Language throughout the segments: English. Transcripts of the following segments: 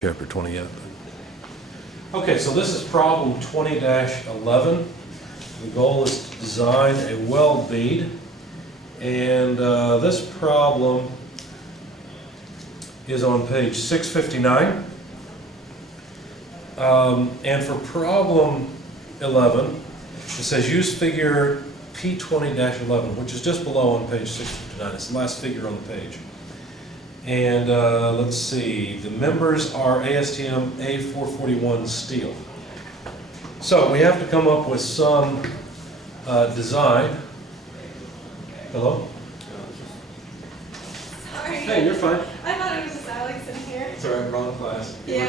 Chapter 20 yet. Okay, so this is problem 20-11. The goal is to design a weld bead, and this problem is on page 659. And for problem 11, it says use figure P20-11, which is just below on page 659. It's the last figure on the page. And let's see, the members are ASTM A441 steel. So we have to come up with some design. Hello? Sorry. Hey, you're fine. I thought it was just Alex in here. It's all right, wrong class. Yeah.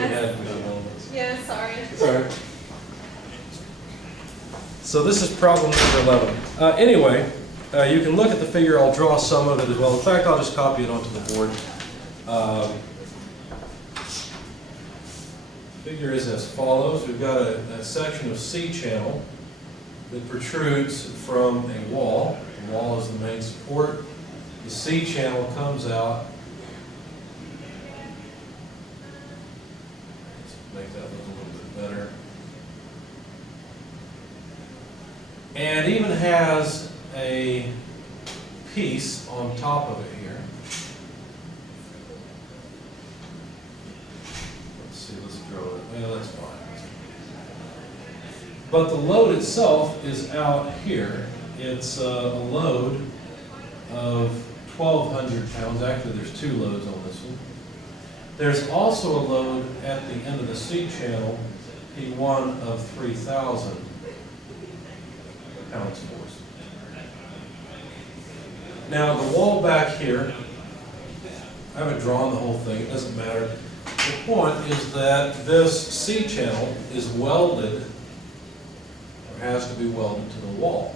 Sorry. It's all right. So this is problem number 11. Anyway, you can look at the figure. I'll draw some of it as well. In fact, I'll just copy it onto the board. Figure is as follows. We've got a section of C channel that protrudes from a wall. The wall is the main support. The C channel comes out. Let's make that look a little bit better. And even has a piece on top of it here. Let's draw it. Well, that's fine. But the load itself is out here. It's a load of 1,200 pounds. Actually, there's two loads on this one. There's also a load at the end of the C channel, P1 of 3,000 pounds force. Now, the wall back here, I haven't drawn the whole thing. It doesn't matter. The point is that this C channel is welded, or has to be welded to the wall.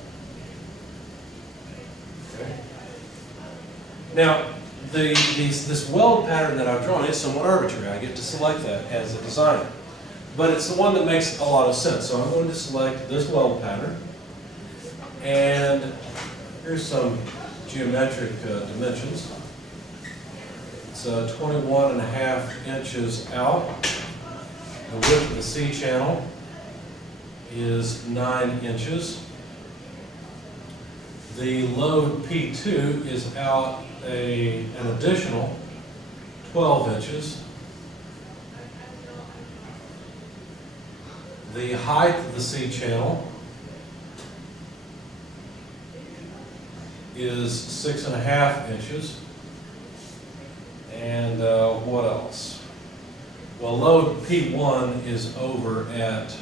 Okay. Now, this weld pattern that I've drawn is somewhat arbitrary. I get to select that as a designer. But it's the one that makes a lot of sense. So I'm going to select this weld pattern. And here's some geometric dimensions. It's 21.5 inches out. The width of the C channel is 9 inches. The load P2 is out an additional 12 inches. The height of the C channel is 6.5 inches. And what else? Well, load P1 is over at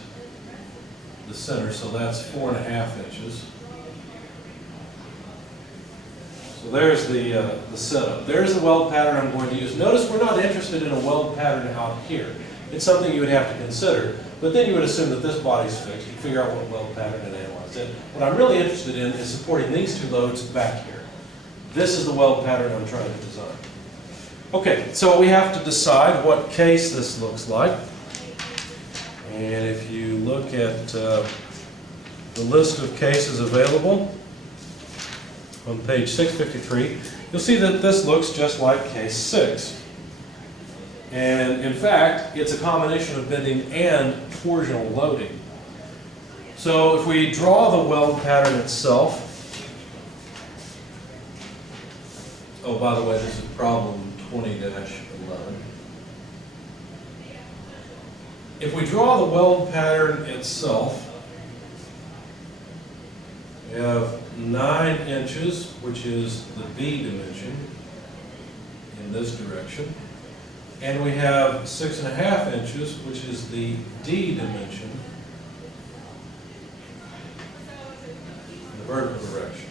the center, so that's 4.5 inches. So there's the setup. There's the weld pattern I'm going to use. Notice we're not interested in a weld pattern out here. It's something you would have to consider, but then you would assume that this body's fixed. You figure out what weld pattern and analyze it. What I'm really interested in is supporting these two loads back here. This is the weld pattern I'm trying to design. Okay, so we have to decide what case this looks like. And if you look at the list of cases available on page 653, you'll see that this looks just like case 6. And in fact, it's a combination of bending and torsional loading. So if we draw the weld pattern itself, oh, by the way, this is problem 20-11. If we draw the weld pattern itself, we have 9 inches, which is the B dimension in this direction, and we have 6.5 inches, which is the D dimension in the vertical direction.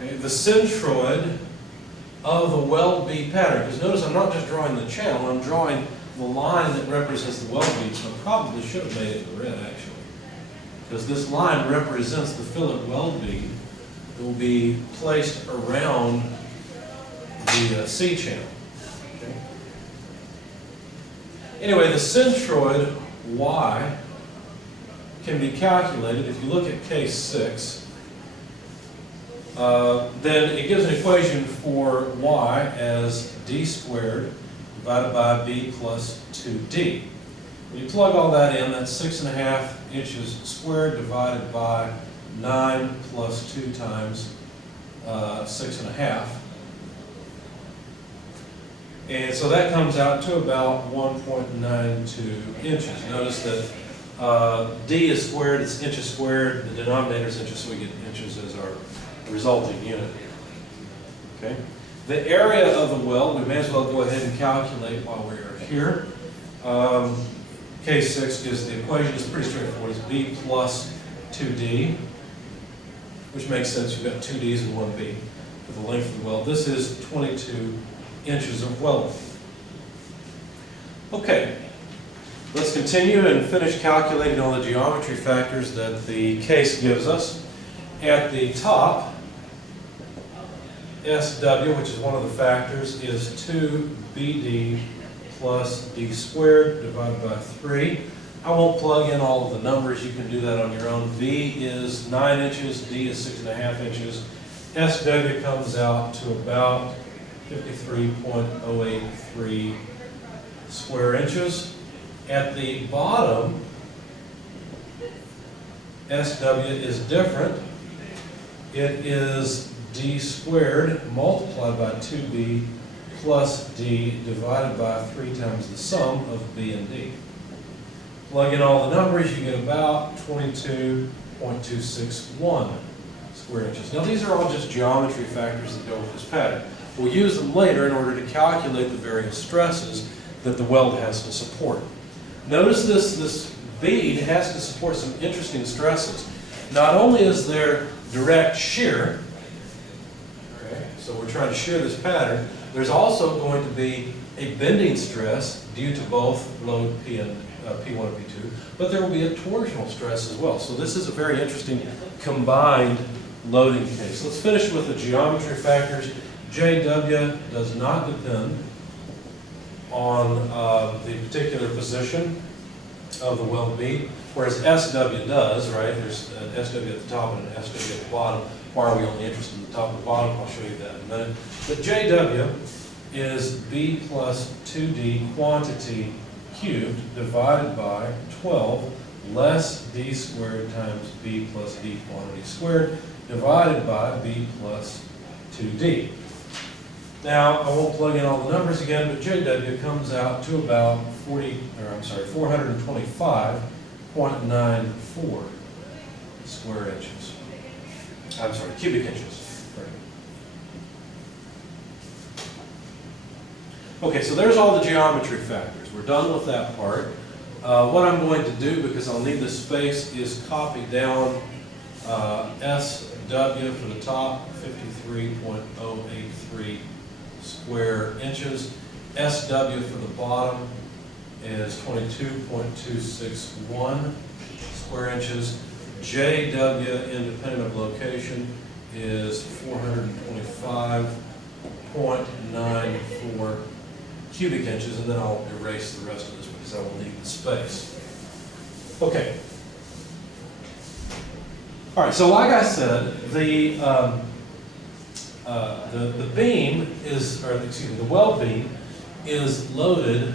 Okay, the centroid of the weld bead pattern, because notice I'm not just drawing the channel, I'm drawing the line that represents the weld bead, so I probably should have made it in red actually, because this line represents the fillet weld bead that will be placed around the C channel. Okay. Anyway, the centroid Y can be calculated. If you look at case 6, then it gives an equation for y as d squared divided by B plus 2D. When you plug all that in, that's 6.5 inches squared divided by 9 plus 2 times 6.5. And so that comes out to about 1.92 inches. Notice that D is squared, it's inches squared, the denominator is inches, so we get inches as our resulting unit. Okay? The area of the weld, we may as well go ahead and calculate while we are here. Case 6 gives the equation, is pretty straightforward. It's B plus 2D, which makes sense. You've got 2 D's and 1 B for the length of the weld. This is 22 inches of welding. Okay, let's continue and finish calculating all the geometry factors that the case gives us. At the top, SW, which is one of the factors, is 2BD plus D squared divided by 3. I won't plug in all of the numbers. You can do that on your own. V is 9 inches, D is 6.5 inches. SW comes out to about 53.083 square inches. At the bottom, SW is different. It is D squared multiplied by 2B plus D divided by 3 times the sum of B and D. Plug in all the numbers, you get about 22.261 square inches. Now these are all just geometry factors that go with this pattern. We'll use them later in order to calculate the various stresses that the weld has to support. Notice this bead has to support some interesting stresses. Not only is there direct shear, okay, so we're trying to shear this pattern, there's also going to be a bending stress due to both load P and P1 and P2, but there will be a torsional stress as well. So this is a very interesting combined loading case. Let's finish with the geometry factors. JW does not depend on the particular position of the weld bead, whereas SW does, right? There's an SW at the top and an SW at the bottom. Why are we only interested in the top and the bottom? I'll show you that in a minute. But JW is B plus 2D quantity cubed divided by 12 less D squared times B plus D quantity squared divided by B plus 2D. Now, I won't plug in all the numbers again, but JW comes out to about 425.94 square inches. I'm sorry, cubic inches. Okay, so there's all the geometry factors. We're done with that part. What I'm going to do, because I'll need the space, is copy down SW for the top, 53.083 square inches. SW for the bottom is 22.261 square inches. JW, independent of location, is 425.94 cubic inches, and then I'll erase the rest of this because I will need the space. Okay. All right, so like I said, the beam is, or excuse me, the weld beam is loaded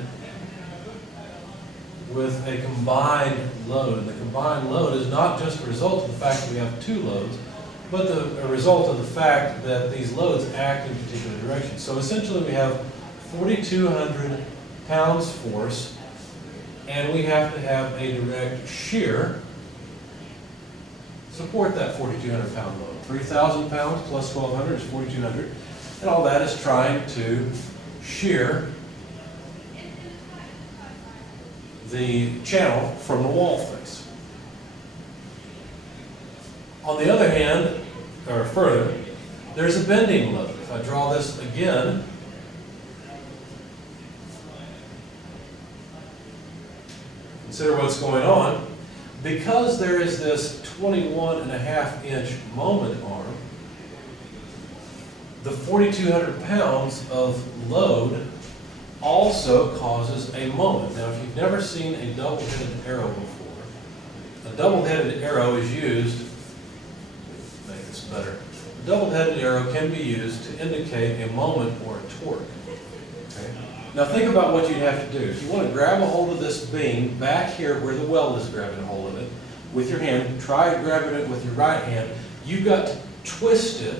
with a combined load. And the combined load is not just a result of the fact that we have 2 loads, but a result of the fact that these loads act in particular directions. So essentially we have 4,200 pounds force, and we have to have a direct shear support that 4,200 pound load. 3,000 pounds plus 1,200 is 4,200, and all that is trying to shear the channel from the wall face. On the other hand, or further, there's a bending load. If I draw this again, consider what's going on. Because there is this 21.5 inch moment arm, the 4,200 pounds of load also causes a moment. Now, if you've never seen a double-headed arrow before, a double-headed arrow is used, make this better, a double-headed arrow can be used to indicate a moment or a torque. Okay? Now think about what you'd have to do. If you want to grab a hold of this beam back here where the weld is grabbing a hold of it with your hand, try grabbing it with your right hand, you've got to twist it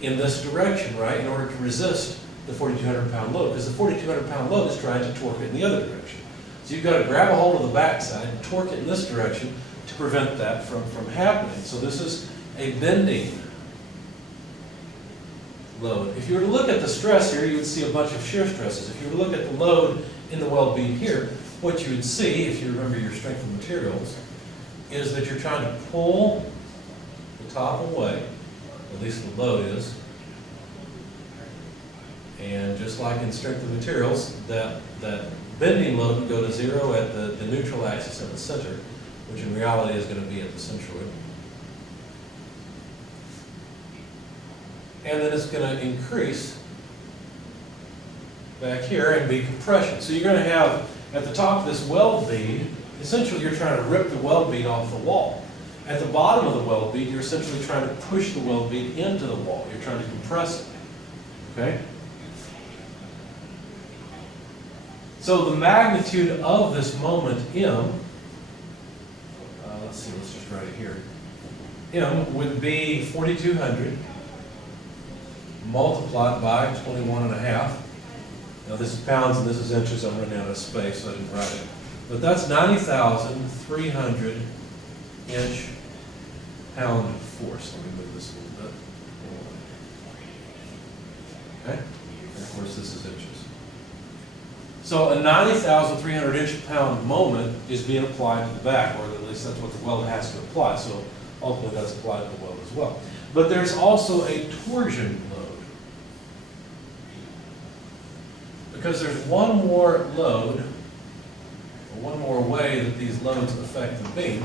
in this direction, right, in order to resist the 4,200-pound load, because the 4,200-pound load is trying to torque it in the other direction. So you've got to grab a hold of the backside and torque it in this direction to prevent that from happening. So this is a bending load. If you were to look at the stress here, you would see a bunch of shear stresses. If you were to look at the load in the weld bead here, what you would see, if you remember your strength of materials, is that you're trying to pull the top away, at least the load is, and just like in strength of materials, that bending load would go to zero at the neutral axis at the center, which in reality is going to be at the centroid. And then it's going to increase back here and be compression. So you're going to have, at the top of this weld bead, essentially you're trying to rip the weld bead off the wall. At the bottom of the weld bead, you're essentially trying to push the weld bead into the wall. You're trying to compress it. Okay? So the magnitude of this moment M, let's just write it here. M would be 4,200 multiplied by 21.5. Now this is pounds and this is inches. I'm running out of space, so I didn't write it. But that's 90,300 inch-pound force. Let me move this a little bit. Okay? And of course, this is inches. So a 90,300 inch-pound moment is being applied to the back, or at least that's what the weld has to apply. So ultimately, that's applied to the weld as well. But there's also a torsion load. Because there's one more load, or one more way that these loads affect the beam.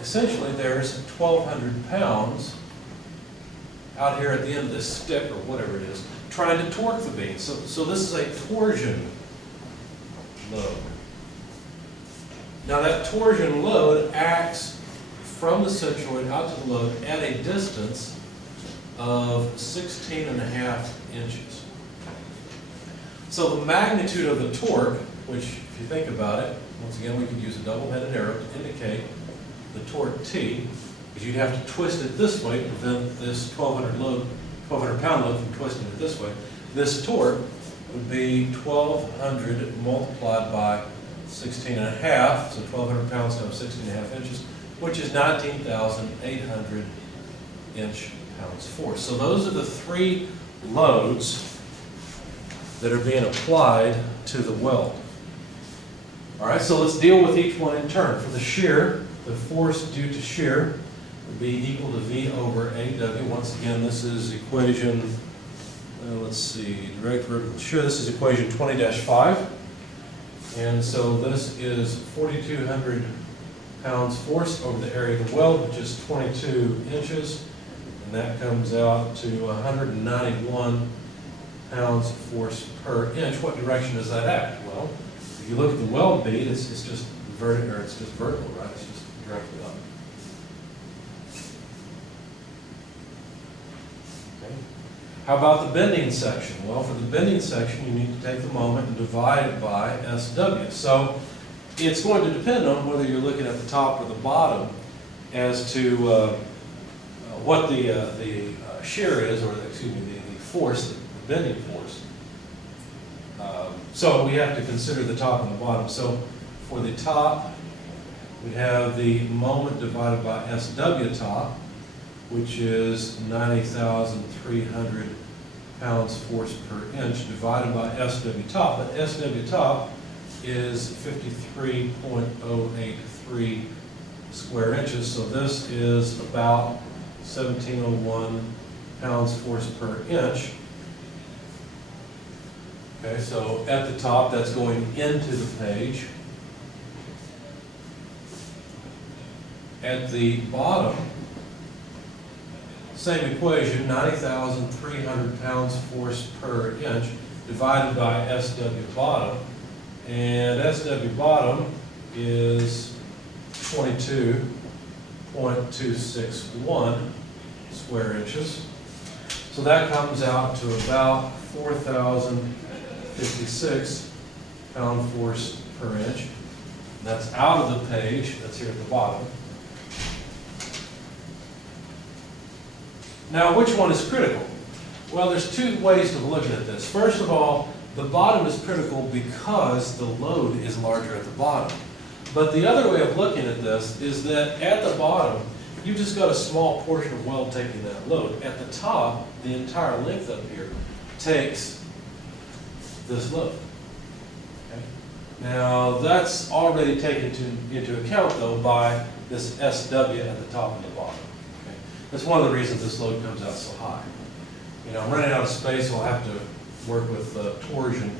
Essentially, there's 1,200 pounds out here at the end of this stick, or whatever it is, trying to torque the beam. So this is a torsion load. Now that torsion load acts from the centroid out to the load at a distance of 16.5 inches. So the magnitude of the torque, which if you think about it, once again we could use a double-headed arrow to indicate the torque T, because you'd have to twist it this way to prevent this 1,200 pound load from twisting it this way. This torque would be 1,200 multiplied by 16.5, so 1,200 pounds times 16.5 inches, which is 19,800 inch-pounds force. So those are the three loads that are being applied to the weld. All right, so let's deal with each one in turn. For the shear, the force due to shear would be equal to V over AW. Once again, this is equation, let's see, direct vertical shear. This is equation 20-5. And so this is 4,200 pounds force over the area of the weld, which is 22 inches. And that comes out to 191 pounds force per inch. What direction does that act? Well, if you look at the weld bead, it's just vertical, right? It's just directly up. Okay. How about the bending section? Well, for the bending section, you need to take the moment and divide it by SW. So it's going to depend on whether you're looking at the top or the bottom as to what the shear is, or excuse me, the force, the bending force. So we have to consider the top and the bottom. So for the top, we have the moment divided by SW top, which is 90,300 pounds force per inch divided by SW top. But SW top is 53.083 square inches. So this is about 1,701 pounds force per inch. Okay, so at the top, that's going into the page. At the bottom, same equation, 90,300 pounds force per inch divided by SW bottom. And SW bottom is 22.261 square inches. So that comes out to about 4,300 56 pound force per inch. That's out of the page, that's here at the bottom. Now, which one is critical? Well, there's two ways of looking at this. First of all, the bottom is critical because the load is larger at the bottom. But the other way of looking at this is that at the bottom, you've just got a small portion of weld taking that load. At the top, the entire length up here takes this load. Okay? Now, that's already taken into account, though, by this SW at the top and the bottom. Okay? That's one of the reasons this load comes out so high. You know, I'm running out of space, so I'll have to work with torsion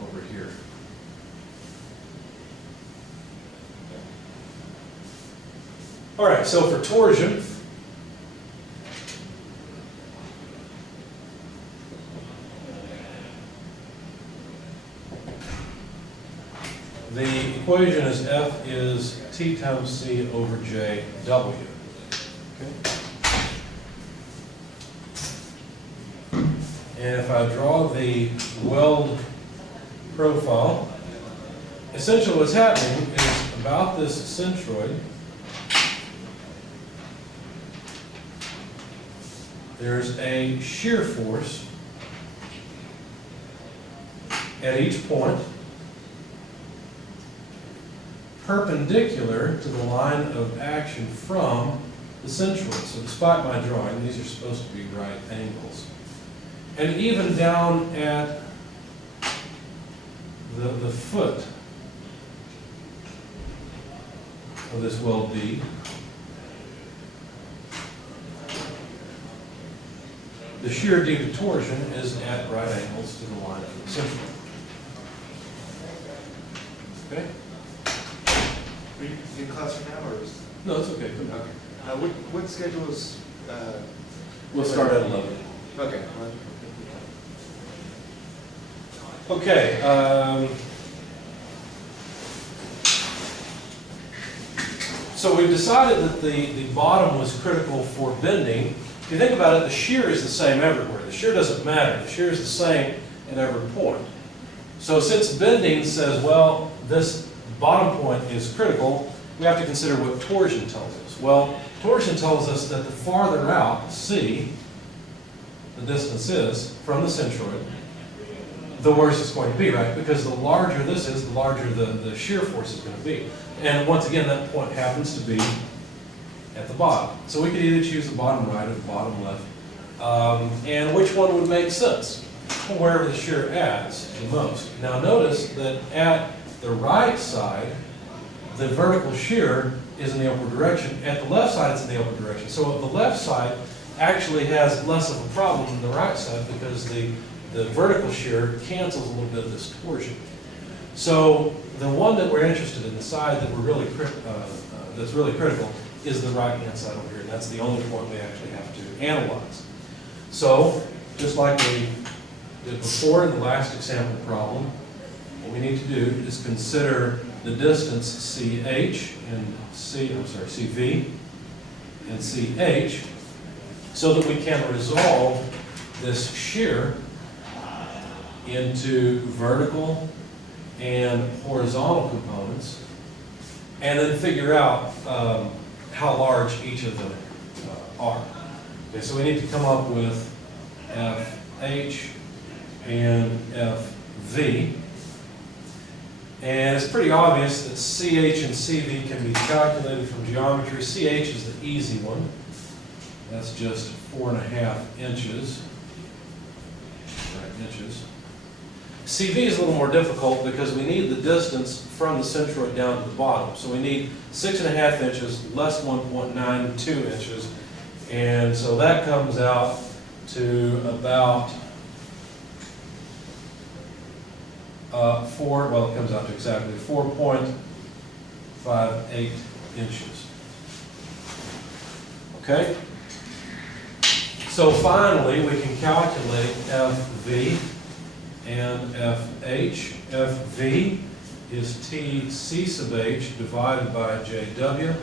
over here. All right, so for torsion, the equation is F is T times C over JW. Okay? And if I draw the weld profile, essentially what's happening is about this centroid, there's a shear force at each point perpendicular to the line of action from the centroid. So despite my drawing, these are supposed to be right angles. And even down at the foot of this weld bead, the shear due to torsion is at right angles to the line of the centroid. Okay? Are you in class right now, or is? No, it's okay. Okay. What schedule is? We'll start at 11. Okay. Okay. So we've decided that the bottom was critical for bending. If you think about it, the shear is the same everywhere. The shear doesn't matter. The shear is the same at every point. So since bending says, well, this bottom point is critical, we have to consider what torsion tells us. Well, torsion tells us that the farther out, C, the distance is from the centroid, the worse it's going to be, right? Because the larger this is, the larger the shear force is going to be. And once again, that point happens to be at the bottom. So we could either choose the bottom right or the bottom left. And which one would make sense? Well, wherever the shear adds the most. Now notice that at the right side, the vertical shear is in the upward direction. At the left side, it's in the upward direction. So the left side actually has less of a problem than the right side because the vertical shear cancels a little bit of this torsion. So the one that we're interested in, the side that we're really that's really critical, is the right-hand side over here, and that's the only point we actually have to analyze. So, just like we did before in the last example problem, what we need to do is consider the distance CH and CV and CH so that we can resolve this shear into vertical and horizontal components, and then figure out how large each of them are. Okay, so we need to come up with FH and FV. And it's pretty obvious that CH and CV can be calculated from geometry. CH is the easy one. That's just 4.5 inches. Right, inches. CV is a little more difficult because we need the distance from the centroid down to the bottom. So we need 6.5 inches less 1.92 inches. And so that comes out to about it comes out to exactly 4.58 inches. Okay? So finally, we can calculate FV and FH. FV is TC sub H divided by JW.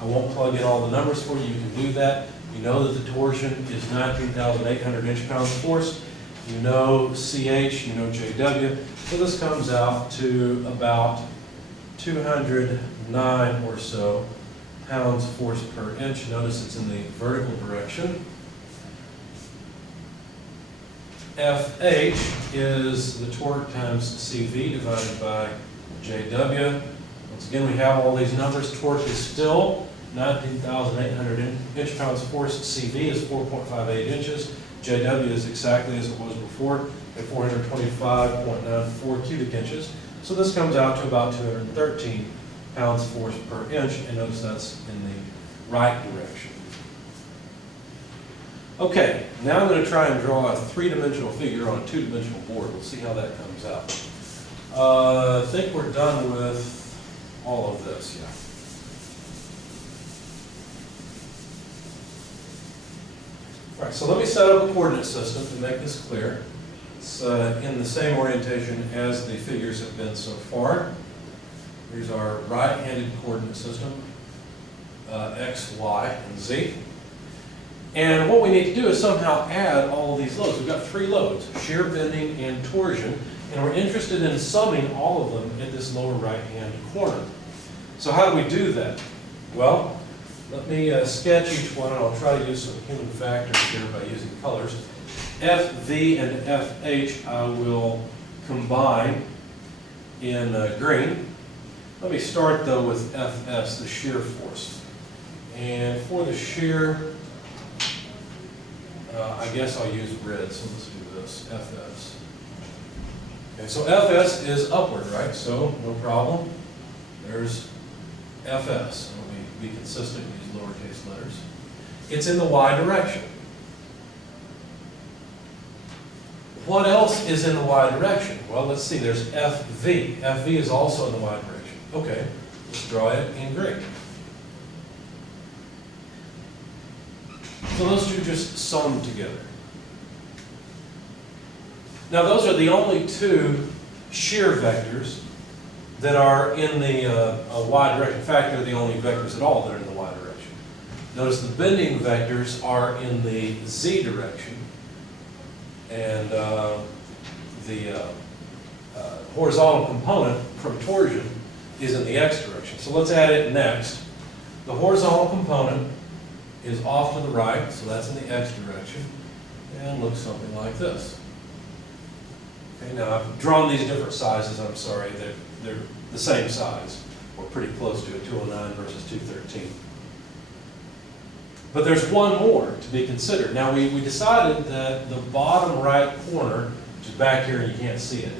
I won't plug in all the numbers for you. You can do that. You know that the torsion is 19,800 inch-pounds force. You know CH, you know JW. So this comes out to about 209 or so pounds force per inch. Notice it's in the vertical direction. FH is the torque times CV divided by JW. Once again, we have all these numbers. Torque is still 19,800 inch-pounds force. CV is 4.58 inches. JW is exactly as it was before at 425.94 cubic inches. So this comes out to about 213 pounds force per inch, and notice that's in the right direction. Okay, now I'm going to try and draw a three-dimensional figure on a two-dimensional board. We'll see how that comes out. I think we're done with all of this, yeah. All right, so let me set up a coordinate system to make this clear. It's in the same orientation as the figures have been so far. Here's our right-handed coordinate system, X, Y, and Z. And what we need to do is somehow add all of these loads. We've got three loads, shear, bending, and torsion, and we're interested in summing all of them at this lower right-hand corner. So how do we do that? Well, let me sketch each one, and I'll try to use some human factors here by using colors. FV and FH I will combine in green. Let me start though with FS, the shear force. And for the shear, I guess I'll use red, so let's do this, FS. Okay, so FS is upward, right? So no problem. There's FS. Let me be consistent and use lowercase letters. It's in the Y direction. What else is in the Y direction? Well, let's see. There's FV. FV is also in the Y direction. Okay, let's draw it in green. So those two just sum together. Now those are the only two shear vectors that are in the Y direction. In fact, they're the only vectors at all that are in the Y direction. Notice the bending vectors are in the Z direction, and the horizontal component from torsion is in the X direction. So let's add it next. The horizontal component is off to the right, so that's in the X direction, and looks something like this. Okay, now I've drawn these different sizes. I'm sorry, they're the same size, or pretty close to it, 209 versus 213. But there's one more to be considered. Now we decided that the bottom right corner, which is back here and you can't see it,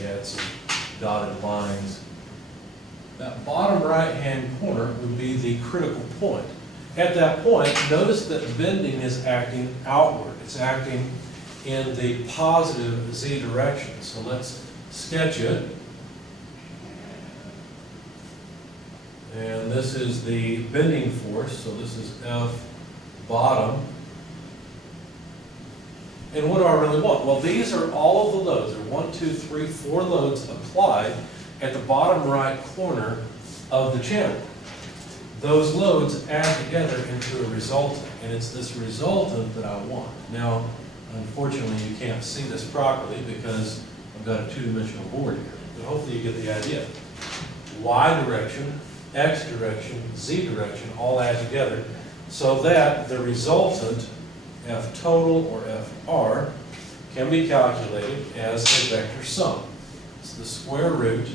we had some dotted lines. That bottom right hand corner would be the critical point. At that point, notice that bending is acting outward. It's acting in the positive Z direction. So let's sketch it. And this is the bending force, so this is F bottom. And what do I really want? Well, these are all of the loads. There are 1, 2, 3, 4 loads applied at the bottom right corner of the channel. Those loads add together into a resultant, and it's this resultant that I want. Now, unfortunately, you can't see this properly because I've got a two-dimensional board here, but hopefully you get the idea. Y direction, X direction, Z direction all add together so that the resultant, F total or FR, can be calculated as a vector sum. It's the square root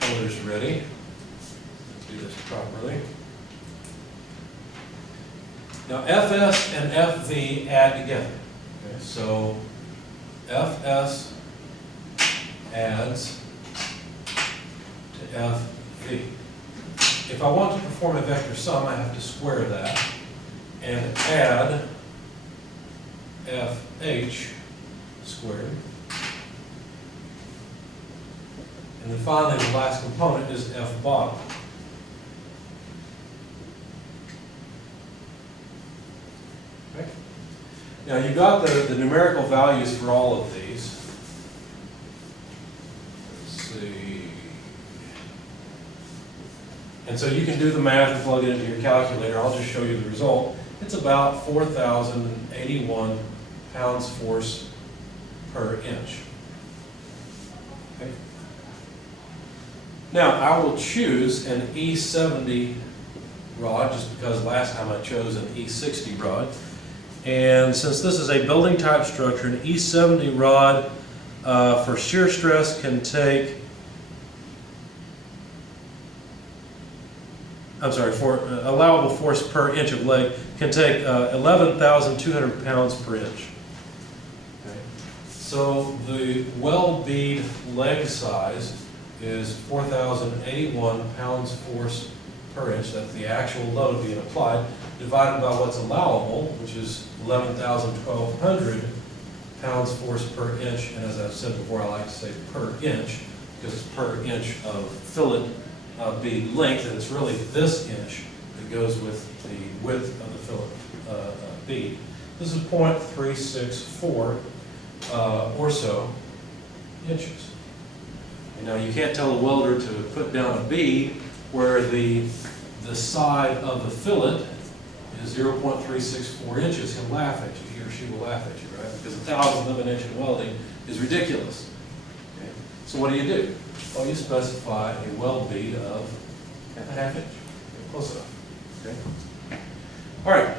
colors ready. Let's do this properly. Now FS and FV add together. Okay, so FS adds to FV. If I want to perform a vector sum, I have to square that and add FH squared. And then finally, the last component is F bottom. Okay. Now you got the numerical values for all of these. Let's see. And so you can do the math and plug it into your calculator. I'll just show you the result. It's about 4,081 pounds force per inch. Okay. Now, I will choose an E70 rod, just because last time I chose an E60 rod. And since this is a building type structure, an E70 rod for shear stress can take, for allowable force per inch of leg can take 11,200 pounds per inch. Okay. So the Weld bead leg size is 4,081 pounds force per inch. That's the actual load being applied, divided by what's allowable, which is 11,1200 pounds force per inch. And as I've said before, I like to say per inch, because it's per inch of fillet bead length, and it's really this inch that goes with the width of the fillet bead. This is 0.364 or so inches. And now you can't tell a welder to put down a bead where the side of the fillet is 0.364 inches. He'll laugh at you, he or she will laugh at you, right? Because 1/1000th of an inch in welding is ridiculous. Okay? So what do? Well, you specify a weld bead of 1/2 inch. Close enough. Okay? All right.